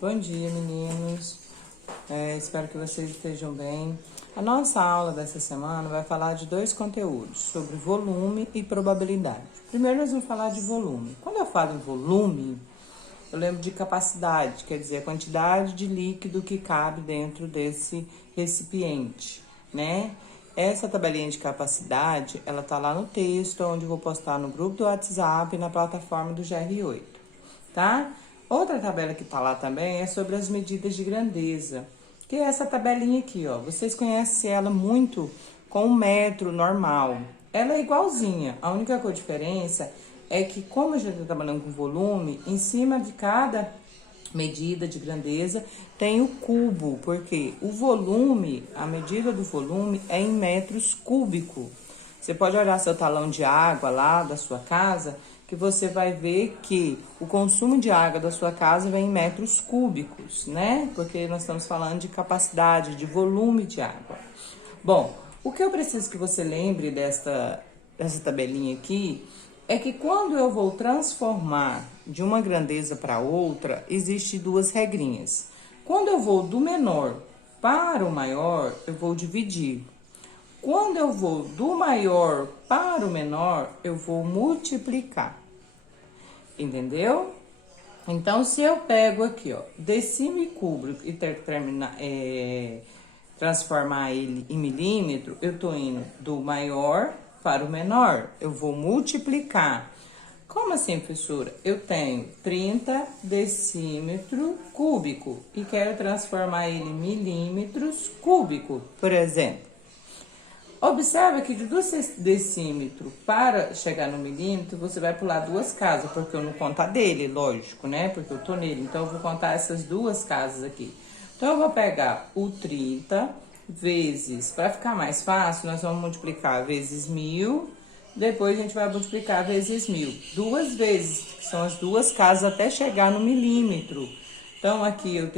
Bom dia, meninos. Espero que vocês estejam bem. A nossa aula dessa semana vai falar de dois conteúdos, sobre volume e probabilidade. Primeiro, nós vamos falar de volume. Quando eu falo em volume, eu lembro de capacidade, quer dizer, a quantidade de líquido que cabe dentro desse recipiente, né? Essa tabelinha de capacidade, ela tá lá no texto, onde eu vou postar no grupo do WhatsApp e na plataforma do GR8, tá? Outra tabela que tá lá também é sobre as medidas de grandeza, que é essa tabelinha aqui, ó. Vocês conhecem ela muito com o metro normal. Ela é igualzinha, a única diferença é que, como a gente tá trabalhando com volume, em cima de cada medida de grandeza tem o cubo, porque o volume, a medida do volume é em metros cúbicos. Você pode olhar seu talão de água lá da sua casa, que você vai ver que o consumo de água da sua casa vem em metros cúbicos, né? Porque nós estamos falando de capacidade, de volume de água. Bom, o que eu preciso que você lembre dessa tabelinha aqui é que quando eu vou transformar de uma grandeza para outra, existem duas regrinhas. Quando eu vou do menor para o maior, eu vou dividir. Quando eu vou do maior para o menor, eu vou multiplicar. Entendeu? Então, se eu pego aqui, ó, decímetro e transformar ele em milímetro, eu tô indo do maior para o menor. Eu vou multiplicar. Como assim, professora? Eu tenho 30 decímetro cúbico e quero transformar ele em milímetros cúbico, por exemplo. Observa que de 2 decímetros para chegar no milímetro, você vai pular 2 casas, porque eu não conto a dele, lógico, né? Porque eu tô nele, então eu vou contar essas 2 casas aqui. Então, eu vou pegar o 30 vezes, para ficar mais fácil, nós vamos multiplicar vezes 1.000, depois a gente vai multiplicar vezes 1.000. 2 vezes, que são as 2 casas até chegar no milímetro. Então, aqui eu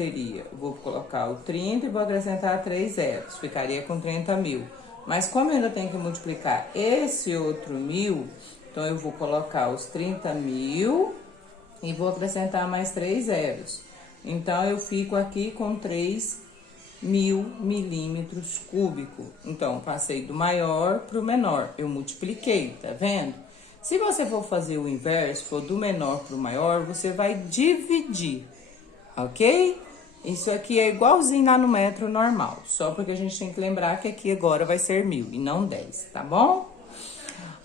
vou colocar o 30 e vou acrescentar 3 zeros, ficaria com 30.000. Mas como eu ainda tenho que multiplicar esse outro 1.000, então eu vou colocar os 30.000 e vou acrescentar mais 3 zeros. Então, eu fico aqui com 3.000 milímetros cúbicos. Então, passei do maior para o menor, eu multipliquei, tá vendo? Se você for fazer o inverso, for do menor para o maior, você vai dividir, ok? Isso aqui é igualzinho lá no metro normal, só porque a gente tem que lembrar que aqui agora vai ser 1.000 e não 10, tá bom?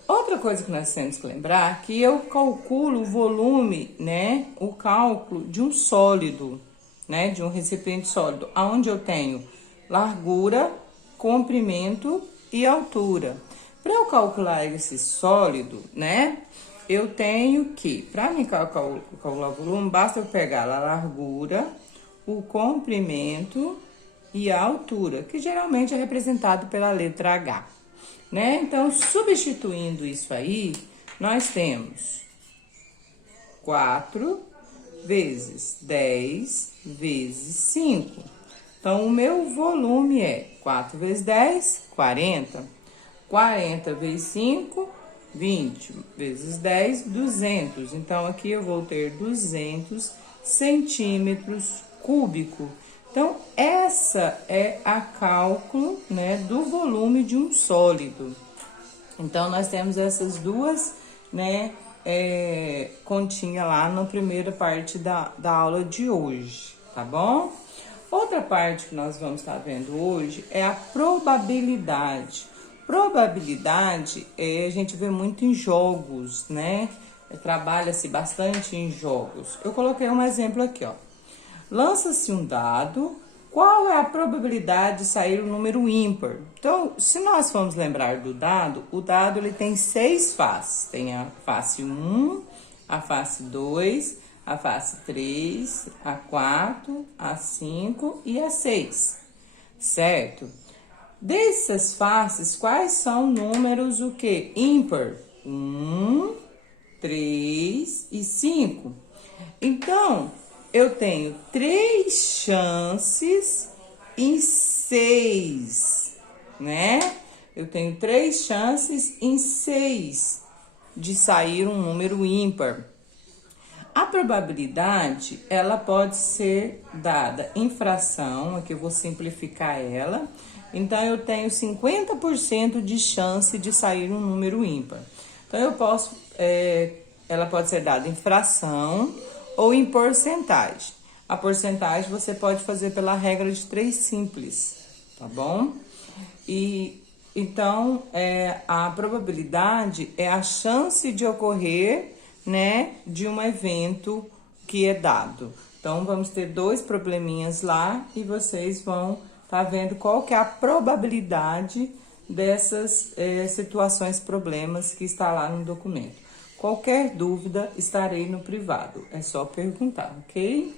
Outra coisa que nós temos que lembrar é que eu calculo o volume, né, o cálculo de um sólido, né, de um recipiente sólido, onde eu tenho largura, comprimento e altura. Para eu calcular esse sólido, né, eu tenho que, para mim calcular o volume, basta eu pegar a largura, o comprimento e a altura, que geralmente é representado pela letra H, né? Então, substituindo isso aí, nós temos 4 vezes 10 vezes 5. Então, o meu volume é 4 vezes 10, 40. 40 vezes 5, 20. Vezes 10, 200. Então, aqui eu vou ter 200 centímetros cúbico. Então, essa é a cálculo, né, do volume de um sólido. Então, nós temos essas duas, né, continha lá na primeira parte da aula de hoje, tá bom? Outra parte que nós vamos estar vendo hoje é a probabilidade. Probabilidade a gente vê muito em jogos, né? Trabalha-se bastante em jogos. Eu coloquei um exemplo aqui, ó. Lança-se um dado, qual é a probabilidade de sair um número ímpar? Então, se nós formos lembrar do dado, o dado ele tem 6 faces. Tem a face 1, a face 2, a face 3, a 4, a 5 e a 6, certo? Dessas faces, quais são números o quê? Ímpar? 1, 3 e 5. Então, eu tenho 3 chances em 6, né? Eu tenho 3 chances em 6 de sair um número ímpar. A probabilidade, ela pode ser dada em fração, aqui eu vou simplificar ela. Então, eu tenho 50% de chance de sair um número ímpar. Então, eu posso, ela pode ser dada em fração ou em porcentagem. A porcentagem você pode fazer pela regra de 3 simples, tá bom? E então, a probabilidade é a chance de ocorrer, né, de um evento que é dado. Então, vamos ter 2 probleminhas lá e vocês vão tá vendo qual que é a probabilidade dessas situações, problemas que está lá no documento. Qualquer dúvida, estarei no privado. É só perguntar, ok?